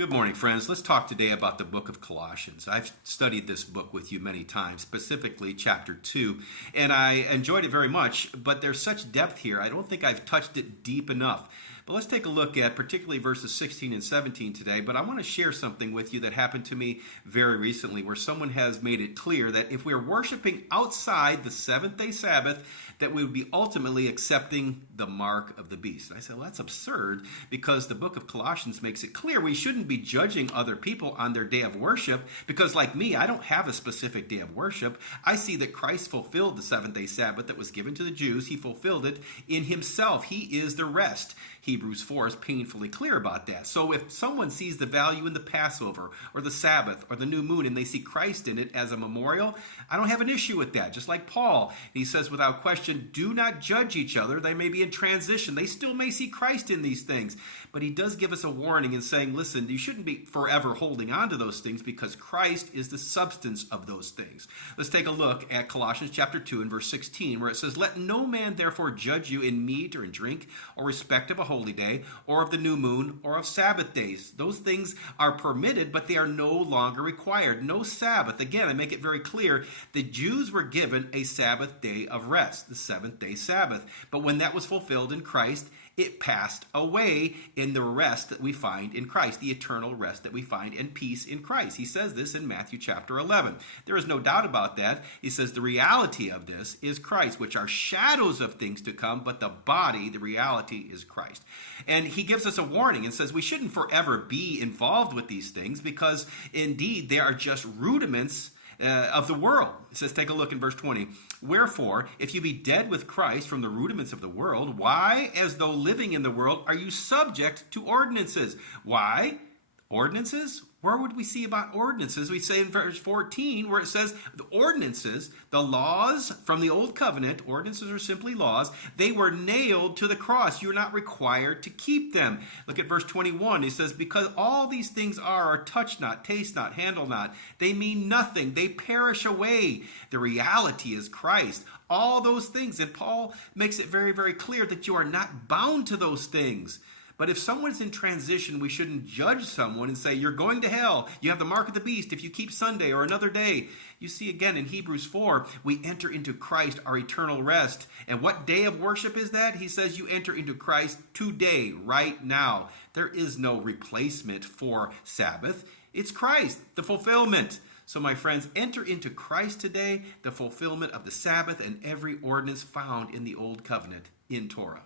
Good morning, friends. Let's talk today about the book of Colossians. I've studied this book with you many times, specifically chapter 2, and I enjoyed it very much, but there's such depth here. I don't think I've touched it deep enough. But let's take a look at particularly verses 16 and 17 today. But I want to share something with you that happened to me very recently where someone has made it clear that if we're worshiping outside the seventh-day Sabbath, that we would be ultimately accepting the mark of the beast. And I said, well, that's absurd because the book of Colossians makes it clear we shouldn't be judging other people on their day of worship because, like me, I don't have a specific day of worship. I see that Christ fulfilled the seventh-day Sabbath that was given to the Jews. He fulfilled it in himself. He is the rest. Hebrews 4 is painfully clear about that. So if someone sees the value in the Passover or the Sabbath or the new moon and they see Christ in it as a memorial, I don't have an issue with that. Just like Paul, he says without question, do not judge each other. They may be in transition. They still may see Christ in these things. But he does give us a warning in saying, listen, you shouldn't be forever holding on to those things because Christ is the substance of those things. Let's take a look at Colossians chapter 2 and verse 16 where it says, let no man therefore judge you in meat or in drink or respect of a holy day or of the new moon or of Sabbath days. Those things are permitted, but they are no longer required. No Sabbath. Again, I make it very clear, the Jews were given a Sabbath day of rest, the seventh-day Sabbath. But when that was fulfilled in Christ, it passed away in the rest that we find in Christ, the eternal rest that we find in peace in Christ. He says this in Matthew chapter 11. There is no doubt about that. He says the reality of this is Christ, which are shadows of things to come, but the body, the reality is Christ. And he gives us a warning and says we shouldn't forever be involved with these things because indeed they are just rudiments of the world. It says, take a look in verse 20. Wherefore, if you be dead with Christ from the rudiments of the world, why, as though living in the world, are you subject to ordinances? Why? Ordinances? Where would we see about ordinances? We say in verse 14 where it says the ordinances, the laws from the old covenant, ordinances are simply laws, they were nailed to the cross. You're not required to keep them. Look at verse 21. It says, because all these things are touch not, taste not, handle not. They mean nothing. They perish away. The reality is Christ. All those things. And Paul makes it very, very clear that you are not bound to those things. But if someone's in transition, we shouldn't judge someone and say, you're going to hell. You have the mark of the beast if you keep Sunday or another day. You see again in Hebrews 4, we enter into Christ, our eternal rest. And what day of worship is that? He says you enter into Christ today, right now. There is no replacement for Sabbath. It's Christ, the fulfillment. So my friends, enter into Christ today, the fulfillment of the Sabbath and every ordinance found in the Old Covenant in Torah.